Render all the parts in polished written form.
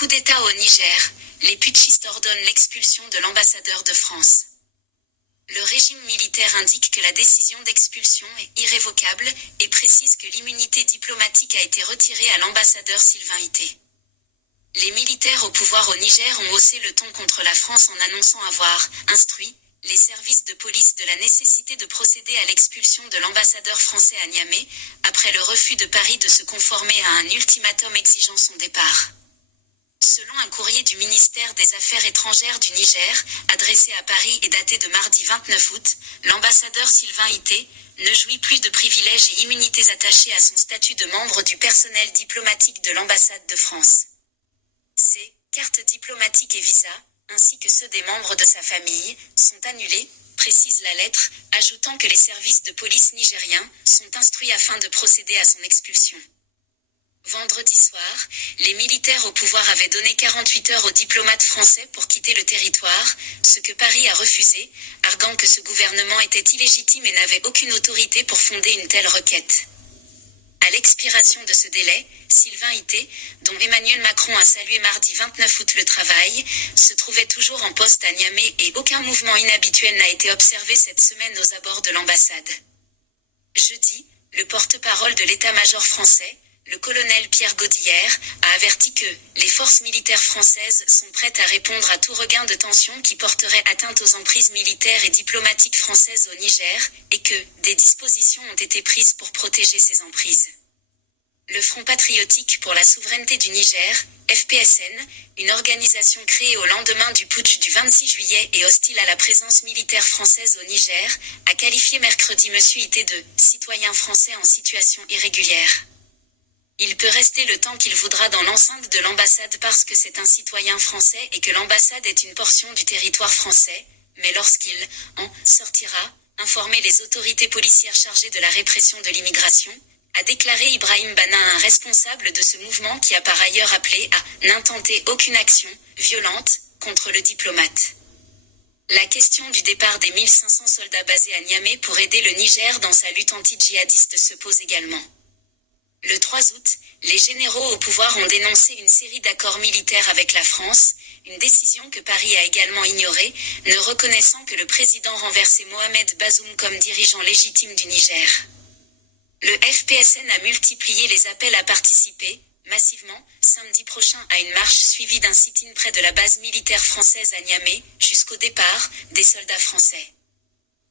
Coup d'État au Niger, les putschistes ordonnent l'expulsion de l'ambassadeur de France. Le régime militaire indique que la décision d'expulsion est irrévocable et précise que l'immunité diplomatique a été retirée à l'ambassadeur Sylvain Ité. Les militaires au pouvoir au Niger ont haussé le ton contre la France en annonçant avoir instruit les services de police de la nécessité de procéder à l'expulsion de l'ambassadeur français à Niamey, après le refus de Paris de se conformer à un ultimatum exigeant son départ. Selon un courrier du ministère des Affaires étrangères du Niger, adressé à Paris et daté de mardi 29 août, l'ambassadeur Sylvain Ité ne jouit plus de privilèges et immunités attachés à son statut de membre du personnel diplomatique de l'ambassade de France. Ses cartes diplomatiques et visas, ainsi que ceux des membres de sa famille, sont annulés, précise la lettre, ajoutant que les services de police nigériens sont instruits afin de procéder à son expulsion. Vendredi soir, les militaires au pouvoir avaient donné 48 heures aux diplomates français pour quitter le territoire, ce que Paris a refusé, arguant que ce gouvernement était illégitime et n'avait aucune autorité pour fonder une telle requête. À l'expiration de ce délai, Sylvain Ité, dont Emmanuel Macron a salué mardi 29 août le travail, se trouvait toujours en poste à Niamey et aucun mouvement inhabituel n'a été observé cette semaine aux abords de l'ambassade. Jeudi, le porte-parole de l'état-major français, le colonel Pierre Godillère, a averti que les forces militaires françaises sont prêtes à répondre à tout regain de tension qui porterait atteinte aux emprises militaires et diplomatiques françaises au Niger, et que des dispositions ont été prises pour protéger ces emprises. Le Front patriotique pour la souveraineté du Niger, FPSN, une organisation créée au lendemain du putsch du 26 juillet et hostile à la présence militaire française au Niger, a qualifié mercredi M. Ité de « citoyen français en situation irrégulière ». Il peut rester le temps qu'il voudra dans l'enceinte de l'ambassade parce que c'est un citoyen français et que l'ambassade est une portion du territoire français, mais lorsqu'il en sortira, informer les autorités policières chargées de la répression de l'immigration, a déclaré Ibrahim Bana, un responsable de ce mouvement qui a par ailleurs appelé à n'intenter aucune action violente contre le diplomate. La question du départ des 1500 soldats basés à Niamey pour aider le Niger dans sa lutte anti-djihadiste se pose également. Le 3 août, les généraux au pouvoir ont dénoncé une série d'accords militaires avec la France, une décision que Paris a également ignorée, ne reconnaissant que le président renversé Mohamed Bazoum comme dirigeant légitime du Niger. Le FPSN a multiplié les appels à participer, massivement, samedi prochain à une marche suivie d'un sit-in près de la base militaire française à Niamey, jusqu'au départ des soldats français.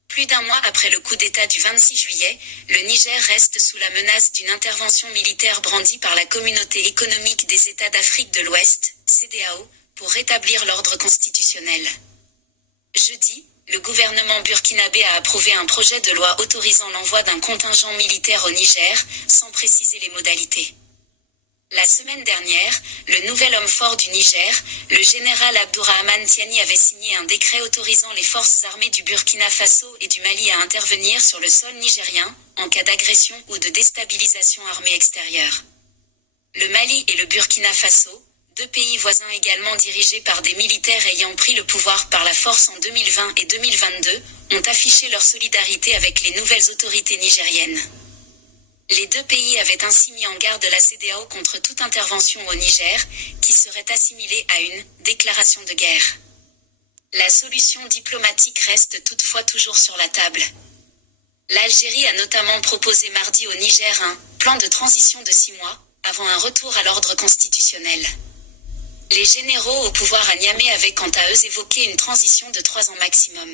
Plus d'un mois après le coup d'État du 26 juillet, le Niger reste sous la menace d'une intervention militaire brandie par la Communauté économique des États d'Afrique de l'Ouest, CEDEAO, pour rétablir l'ordre constitutionnel. Jeudi, le gouvernement burkinabé a approuvé un projet de loi autorisant l'envoi d'un contingent militaire au Niger, sans préciser les modalités. La semaine dernière, le nouvel homme fort du Niger, le général Abdourahmane Tiani, avait signé un décret autorisant les forces armées du Burkina Faso et du Mali à intervenir sur le sol nigérien, en cas d'agression ou de déstabilisation armée extérieure. Le Mali et le Burkina Faso, deux pays voisins également dirigés par des militaires ayant pris le pouvoir par la force en 2020 et 2022, ont affiché leur solidarité avec les nouvelles autorités nigériennes. Les deux pays avaient ainsi mis en garde la CEDEAO contre toute intervention au Niger, qui serait assimilée à une déclaration de guerre. La solution diplomatique reste toutefois toujours sur la table. L'Algérie a notamment proposé mardi au Niger un plan de transition de 6 mois, avant un retour à l'ordre constitutionnel. Les généraux au pouvoir à Niamey avaient quant à eux évoqué une transition de 3 ans maximum.